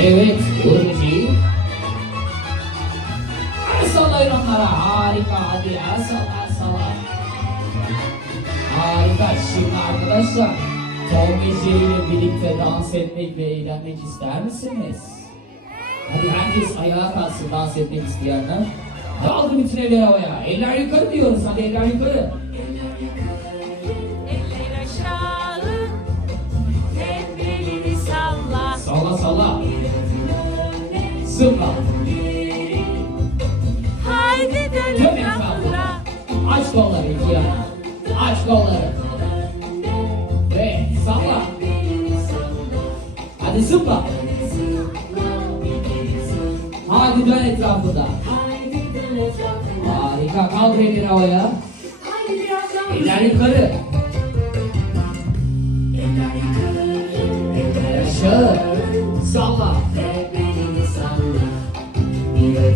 Evet. El sallayın onlara. Harika, hadi el salla. Harika. Şimdi arkadaşlar, Tom ve Jerry ile birlikte dans etmek ve eğlenmek ister misiniz? Hadi herkes ayağa kalksın dans etmek isteyenler. Kaldır bütün elleri havaya. Eller yukarı diyoruz. Hadi eller yukarı. Salla. Zıpla. Haydi dön etrafına. Aç kolları iki yana. Aç kolları. Ve salla. Hadi zıpla. Hadi dön etrafında. Harika. Kaldır elleri havaya. Eller yukarı. Hadi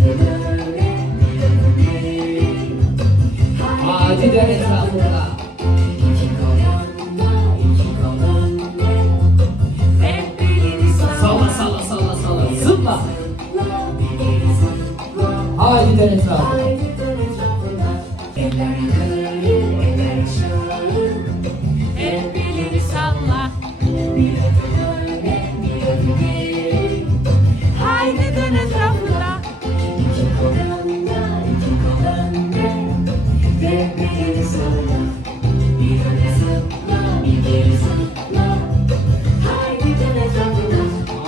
dön etrafında. Salla salla. salla salla. Zıpla. Hadi dön etrafına. Hep elini salla.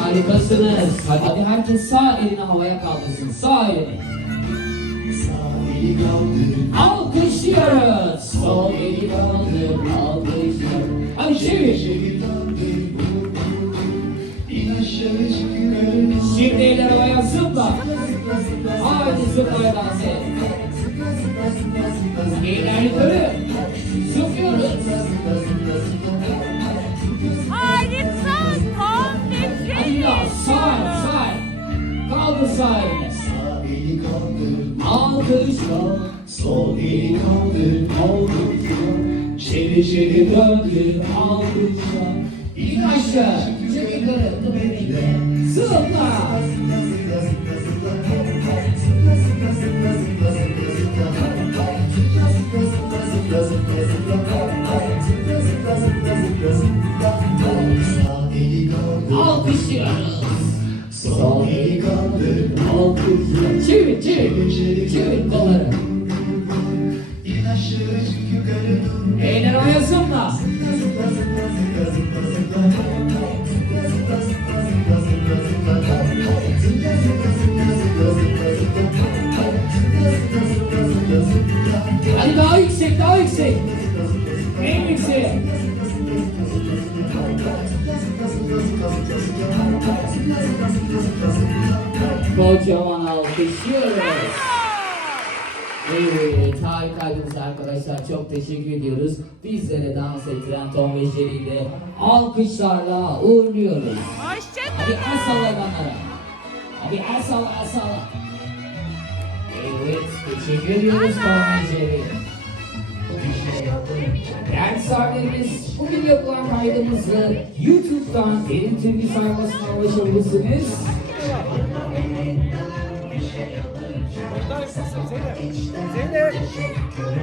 Harikasınız. Hadi, hadi herkes sağ elini havaya kaldırsın. Sağ elini. Alkışlıyoruz. Sol eli kaldır. Alkışlıyoruz. Hadi çevir. Şimdi eller havaya zıpla. Haydi zıplaya dans et. Eller yukarı. Kaldır sağ elini. Alkışla. Sol eli kaldır, alkışla. Çevir çevir döndür alkışla. İn aşağı. Çevir yukarı. Zıpla. Eli kaldır, Alkışlıyoruz. sol eli kaldır. Çevir çevir. Çevir kolları. Eller havaya zıpla. Hadi daha yüksek, daha. En yüksek. Kocaman alkışlıyoruz. Evet, harikaydınız arkadaşlar. Çok teşekkür ediyoruz. Bizlere dans ettiren Tom ve Jerry ile alkışlarla uğurluyoruz. Hoşçakalın. adamlara. Hadi el salla, el salla. Evet, teşekkür ediyoruz Tom ve Jerry. Değerli misafirlerimiz, bugün yapılan kaydımızı YouTube'dan Derin TV sayfasına ulaşabilirsiniz. Zeynep. Zeynep.